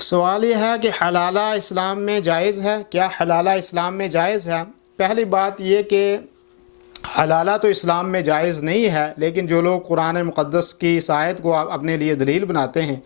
سوال یہ ہے کہ حلالہ اسلام میں جائز ہے؟ کیا حلالہ اسلام میں جائز ہے؟ پہلی بات یہ کہ حلالہ تو اسلام میں جائز نہیں ہے، لیکن جو لوگ قرآن مقدس کی اس آیت کو اپنے لیے دلیل بناتے ہیں،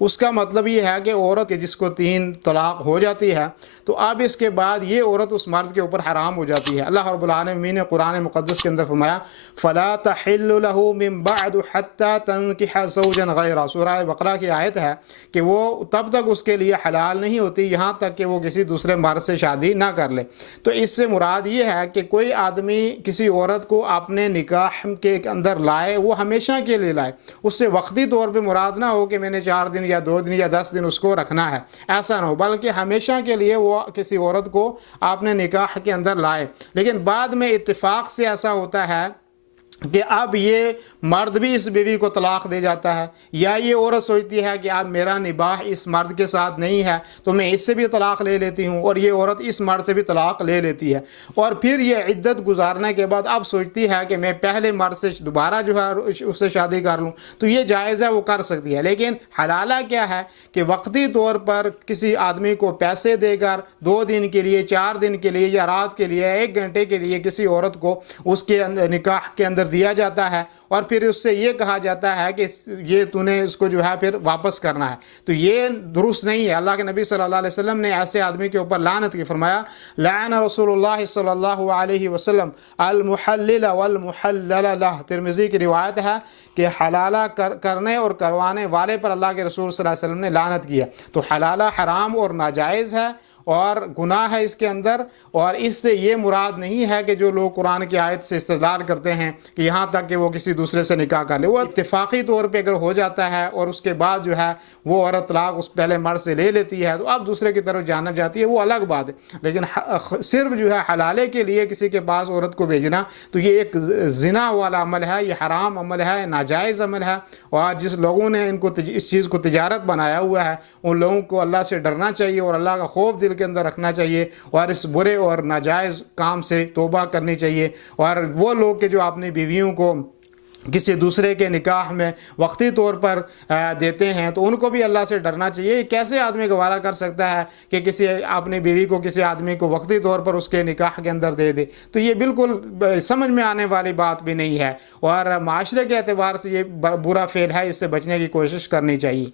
اس کا مطلب یہ ہے کہ عورت جس کو 3 طلاق ہو جاتی ہے تو اب اس کے بعد یہ عورت اس مرد کے اوپر حرام ہو جاتی ہے۔ اللہ رب العالمین نے قرآن مقدس کے اندر فرمایا فَلَا تَحِلُّ لَهُ مِن بَعْدُ حَتَّى تَنكِحَ زَوْجًا غَيْرَهُ، سورہ بقرہ کی آیت ہے کہ وہ تب تک اس کے لیے حلال نہیں ہوتی یہاں تک کہ وہ کسی دوسرے مرد سے شادی نہ کر لے۔ تو اس سے مراد یہ ہے کہ کوئی آدمی کسی عورت کو اپنے نکاح کے اندر لائے، وہ ہمیشہ کے لیے لائے، اس سے وقتی طور پہ مراد نہ ہو کہ میں نے 4 دن یا 2 دن یا 10 دن اس کو رکھنا ہے، ایسا نہ ہو، بلکہ ہمیشہ کے لیے وہ کسی عورت کو اپنے نکاح کے اندر لائے۔ لیکن بعد میں اتفاق سے ایسا ہوتا ہے کہ اب یہ مرد بھی اس بیوی کو طلاق دے جاتا ہے، یا یہ عورت سوچتی ہے کہ اب میرا نباہ اس مرد کے ساتھ نہیں ہے تو میں اس سے بھی طلاق لے لیتی ہوں، اور یہ عورت اس مرد سے بھی طلاق لے لیتی ہے، اور پھر یہ عدت گزارنے کے بعد اب سوچتی ہے کہ میں پہلے مرد سے دوبارہ جو ہے اس سے شادی کر لوں، تو یہ جائز ہے، وہ کر سکتی ہے۔ لیکن حلالہ کیا ہے کہ وقتی طور پر کسی آدمی کو پیسے دے کر 2 دن کے لیے، 4 دن کے لیے، یا رات کے لیے، 1 گھنٹے کے لیے کسی عورت کو اس کے نکاح کے اندر دیا جاتا ہے، اور پھر اس سے یہ کہا جاتا ہے کہ یہ تو نے اس کو جو ہے پھر واپس کرنا ہے، تو یہ درست نہیں ہے۔ اللہ کے نبی صلی اللہ علیہ وسلم نے ایسے آدمی کے اوپر لعنت کی، فرمایا لعن رسول اللہ صلی اللہ علیہ وسلم المحلل والمحلل لہ، ترمذی کی روایت ہے کہ حلالہ کرنے اور کروانے والے پر اللہ کے رسول صلی اللہ علیہ وسلم نے لعنت کیا۔ تو حلالہ حرام اور ناجائز ہے اور گناہ ہے اس کے اندر، اور اس سے یہ مراد نہیں ہے کہ جو لوگ قرآن کی آیت سے استدلال کرتے ہیں کہ یہاں تک کہ وہ کسی دوسرے سے نکاح کر لے، وہ اتفاقی طور پہ اگر ہو جاتا ہے اور اس کے بعد جو ہے وہ عورت طلاق اس پہلے مرد سے لے لیتی ہے تو اب دوسرے کی طرف جانا جاتی ہے، وہ الگ بات ہے۔ لیکن صرف جو ہے حلالے کے لیے کسی کے پاس عورت کو بھیجنا تو یہ ایک زنا والا عمل ہے، یہ حرام عمل ہے، ناجائز عمل ہے، اور جس لوگوں نے ان کو اس چیز کو تجارت بنایا ہوا ہے ان لوگوں کو اللہ سے ڈرنا چاہیے اور اللہ کا خوف دل کے اندر رکھنا چاہیے، اور اس برے اور ناجائز کام سے توبہ کرنی چاہیے۔ اور وہ لوگ کہ جو اپنی بیویوں کو کسی دوسرے کے نکاح میں وقتی طور پر دیتے ہیں تو ان کو بھی اللہ سے ڈرنا چاہیے۔ کیسے آدمی گوارا کر سکتا ہے کہ کسی اپنی بیوی کو کسی آدمی کو وقتی طور پر اس کے نکاح کے اندر دے دے؟ تو یہ بالکل سمجھ میں آنے والی بات بھی نہیں ہے، اور معاشرے کے اعتبار سے یہ برا فعل ہے، اس سے بچنے کی کوشش کرنی چاہیے۔